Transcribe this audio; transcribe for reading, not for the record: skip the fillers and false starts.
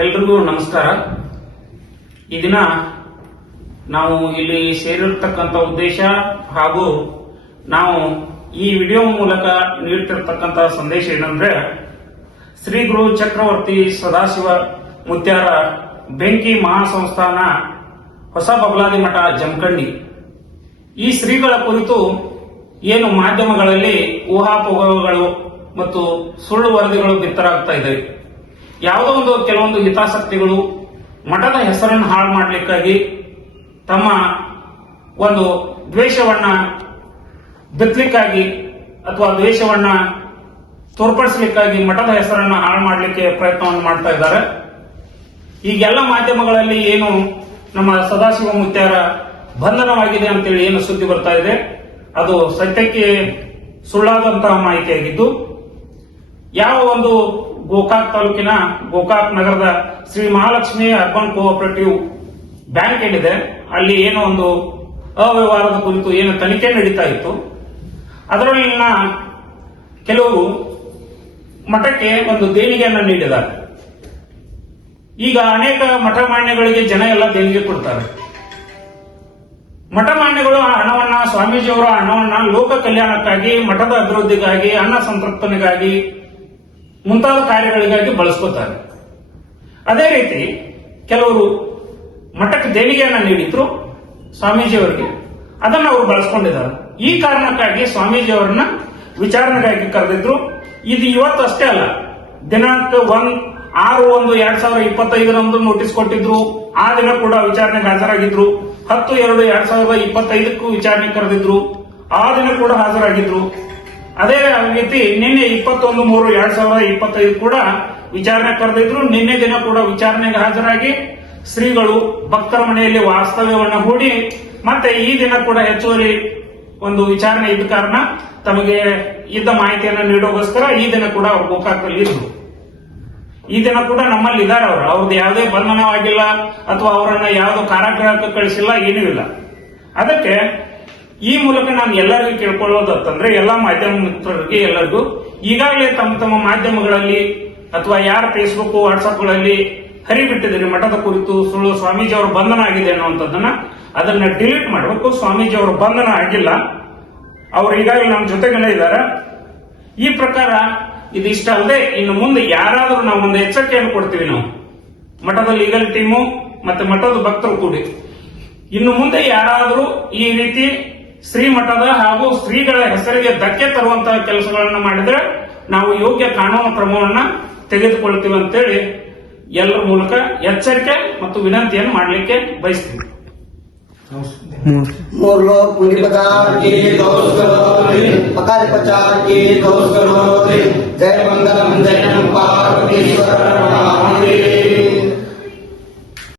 ಎಲ್ರಿಗೂ ನಮಸ್ಕಾರ. ಈ ದಿನ ನಾವು ಇಲ್ಲಿ ಸೇರಿರ್ತಕ್ಕಂಥ ಉದ್ದೇಶ ಹಾಗೂ ನಾವು ಈ ವಿಡಿಯೋ ಮೂಲಕ ನೀಡ್ತಿರ್ತಕ್ಕಂಥ ಸಂದೇಶ ಏನಂದ್ರೆ, ಶ್ರೀ ಗುರು ಚಕ್ರವರ್ತಿ ಸದಾಶಿವ ಮುತ್ಯಾರ ಬೆಂಕಿ ಮಹಾಸಂಸ್ಥಾನ ಹೊಸ ಬಬಲಾದಿ ಮಠ ಜಮಖಂಡಿ ಈ ಶ್ರೀಗಳ ಕುರಿತು ಏನು ಮಾಧ್ಯಮಗಳಲ್ಲಿ ಊಹಾಪೋಹಗಳು ಮತ್ತು ಸುಳ್ಳು ವರದಿಗಳು ಬಿತ್ತರಾಗ್ತಾ ಇದೆ. ಯಾವುದೋ ಒಂದು ಕೆಲವೊಂದು ಹಿತಾಸಕ್ತಿಗಳು ಮಠದ ಹೆಸರನ್ನು ಹಾಳು ಮಾಡಲಿಕ್ಕಾಗಿ ತಮ್ಮ ಒಂದು ದ್ವೇಷವನ್ನ ಬಿತ್ತಲಿಕ್ಕಾಗಿ ಅಥವಾ ದ್ವೇಷವನ್ನ ತೋರ್ಪಡಿಸಲಿಕ್ಕಾಗಿ ಮಠದ ಹೆಸರನ್ನು ಹಾಳು ಮಾಡಲಿಕ್ಕೆ ಪ್ರಯತ್ನವನ್ನು ಮಾಡ್ತಾ ಇದ್ದಾರೆ. ಈಗೆಲ್ಲ ಮಾಧ್ಯಮಗಳಲ್ಲಿ ಏನು ನಮ್ಮ ಸದಾಶಿವ ಮುತ್ಯಾರ ಬಂಧನವಾಗಿದೆ ಅಂತೇಳಿ ಏನು ಸುದ್ದಿ ಬರ್ತಾ ಇದೆ, ಅದು ಸತ್ಯಕ್ಕೆ ಸುಳ್ಳಾದಂತಹ ಮಾಹಿತಿಯಾಗಿದ್ದು, ಯಾವ ಒಂದು ಗೋಕಾಕ್ ತಾಲೂಕಿನ ಗೋಕಾಕ್ ನಗರದ Shri Mahalakshmi urban cooperative bank ಏನಿದೆ, ಅಲ್ಲಿ ಏನೋ ಒಂದು ಅವ್ಯವಹಾರದ ಕುರಿತು ಏನು ತನಿಖೆ ನಡೀತಾ ಇತ್ತು. ಅದರಲ್ಲಿನ ಕೆಲವರು ಮಠಕ್ಕೆ ಒಂದು ದೇಣಿಗೆಯನ್ನು ನೀಡಿದ್ದಾರೆ. ಈಗ ಅನೇಕ ಮಠ ಮಾನ್ಯಗಳಿಗೆ ಜನ ಎಲ್ಲ ದೇಣಿಗೆ ಕೊಡ್ತಾರೆ. ಮಠ ಮಾನ್ಯಗಳು ಆ ಹಣವನ್ನ, ಸ್ವಾಮೀಜಿಯವರ ಹಣವನ್ನ ಲೋಕ ಕಲ್ಯಾಣಕ್ಕಾಗಿ, ಮಠದ ಅಭಿವೃದ್ಧಿಗಾಗಿ, ಅನ್ನ ಸಂತೃಪ್ತನೆಗಾಗಿ, ಮುಂತಾದ ಕಾರ್ಯಗಳಿಗಾಗಿ ಬಳಸ್ಕೋತಾರೆ. ಅದೇ ರೀತಿ ಕೆಲವರು ಮಠಕ್ಕೆ ದೇಣಿಗೆಯನ್ನ ನೀಡಿದ್ರು ಸ್ವಾಮೀಜಿಯವರಿಗೆ, ಅದನ್ನ ಅವರು ಬಳಸ್ಕೊಂಡಿದ್ದಾರೆ. ಈ ಕಾರಣಕ್ಕಾಗಿ ಸ್ವಾಮೀಜಿಯವರನ್ನ ವಿಚಾರಣೆಗಾಗಿ ಕರೆದಿದ್ರು. ಇದು ಇವತ್ತು ಅಷ್ಟೇ ಅಲ್ಲ, ದಿನಾಂಕ 6/1/2025 ನೋಟಿಸ್ ಕೊಟ್ಟಿದ್ರು. ಆ ದಿನ ಕೂಡ ವಿಚಾರಣೆಗೆ ಹಾಜರಾಗಿದ್ರು. 10/2/2025 ವಿಚಾರಣೆ ಕರೆದಿದ್ರು. ಆ ದಿನ ಕೂಡ ಹಾಜರಾಗಿದ್ರು. ಅದೇ ರೀತಿ ನಿನ್ನೆ 21/3/2025 ಕೂಡ ವಿಚಾರಣೆ ಕರೆದಿದ್ರು. ನಿನ್ನೆ ದಿನ ಕೂಡ ವಿಚಾರಣೆಗೆ ಹಾಜರಾಗಿ ಶ್ರೀಗಳು ಭಕ್ತರ ಮನೆಯಲ್ಲಿ ವಾಸ್ತವ್ಯವನ್ನ ಹೂಡಿ ಮತ್ತೆ ಈ ದಿನ ಕೂಡ ಹೆಚ್ಚುವರಿ ಒಂದು ವಿಚಾರಣೆ ಇದ್ದ ಕಾರಣ ತಮಗೆ ಇದ್ದ ಮಾಹಿತಿಯನ್ನು ನೀಡೋಗೋಸ್ಕರ ಈ ದಿನ ಕೂಡ ಅವರು ಗೋಕಾಕಲ್ಲಿ ಇದ್ರು. ಈ ದಿನ ಕೂಡ ನಮ್ಮಲ್ಲಿ ಇದ್ದಾರೆ. ಅವ್ರದ್ದು ಯಾವುದೇ ಬಂಧನವಾಗಿಲ್ಲ ಅಥವಾ ಅವರನ್ನ ಯಾವುದೋ ಕಾರಾಗೃಹಕ್ಕೆ ಕಳಿಸಿಲ್ಲ, ಏನೂ ಇಲ್ಲ. ಅದಕ್ಕೆ ಈ ಮೂಲಕ ನಾನು ಎಲ್ಲರಿಗೂ ಕೇಳ್ಕೊಳ್ಳೋದಂತಂದ್ರೆ, ಎಲ್ಲಾ ಮಾಧ್ಯಮ ಮಿತ್ರರಿಗೆ ಎಲ್ಲರಿಗೂ ಈಗಾಗಲೇ ತಮ್ಮ ತಮ್ಮ ಮಾಧ್ಯಮಗಳಲ್ಲಿ ಅಥವಾ ಯಾರ ಫೇಸ್ಬುಕ್ ವಾಟ್ಸ್ಆಪ್ಗಳಲ್ಲಿ ಹರಿಬಿಟ್ಟಿದ್ದೀರಿ ಮಠದ ಕುರಿತು ಸುಳ್ಳು ಸ್ವಾಮೀಜಿ ಅವರ ಬಂಧನ ಆಗಿದೆ ಅನ್ನುವಂಥದ್ದನ್ನ, ಅದನ್ನ ಡಿಲೀಟ್ ಮಾಡಬೇಕು. ಸ್ವಾಮೀಜಿ ಅವರ ಬಂಧನ ಆಗಿಲ್ಲ, ಅವರು ಈಗಾಗಲೇ ನಮ್ಮ ಜೊತೆಗೇನೆ ಇದ್ದಾರೆ. ಈ ಪ್ರಕಾರ ಇದಿಷ್ಟ ಅಲ್ಲದೆ ಇನ್ನು ಮುಂದೆ ಯಾರಾದರೂ ನಾವು ಒಂದು ಎಚ್ಚರಿಕೆಯನ್ನು ಕೊಡ್ತೀವಿ. ನಾವು ಮಠದ ಲೀಗಲ್ ಟೀಮು ಮತ್ತೆ ಮಠದ ಭಕ್ತರು ಕೂಡಿ ಇನ್ನು ಮುಂದೆ ಯಾರಾದರೂ ಈ ರೀತಿ ಶ್ರೀಮಠದ ಹಾಗೂ ಶ್ರೀಗಳ ಹೆಸರಿಗೆ ಧಕ್ಕೆ ತರುವಂತಹ ಕೆಲಸಗಳನ್ನು ಮಾಡಿದ್ರೆ ನಾವು ಯೋಗ್ಯ ಕಾನೂನು ಕ್ರಮವನ್ನ ತೆಗೆದುಕೊಳ್ತೀವಿ ಅಂತೇಳಿ ಎಲ್ಲರ ಮೂಲಕ ಎಚ್ಚರಿಕೆ ಮತ್ತು ವಿನಂತಿಯನ್ನು ಮಾಡಲಿಕ್ಕೆ ಬಯಸ್ತೀವಿ. मोर लोग पूरी प्रकार की दोष करो, पकार प्रचार की दोष करो, जय मंगलम जय पार्वतीश्वर।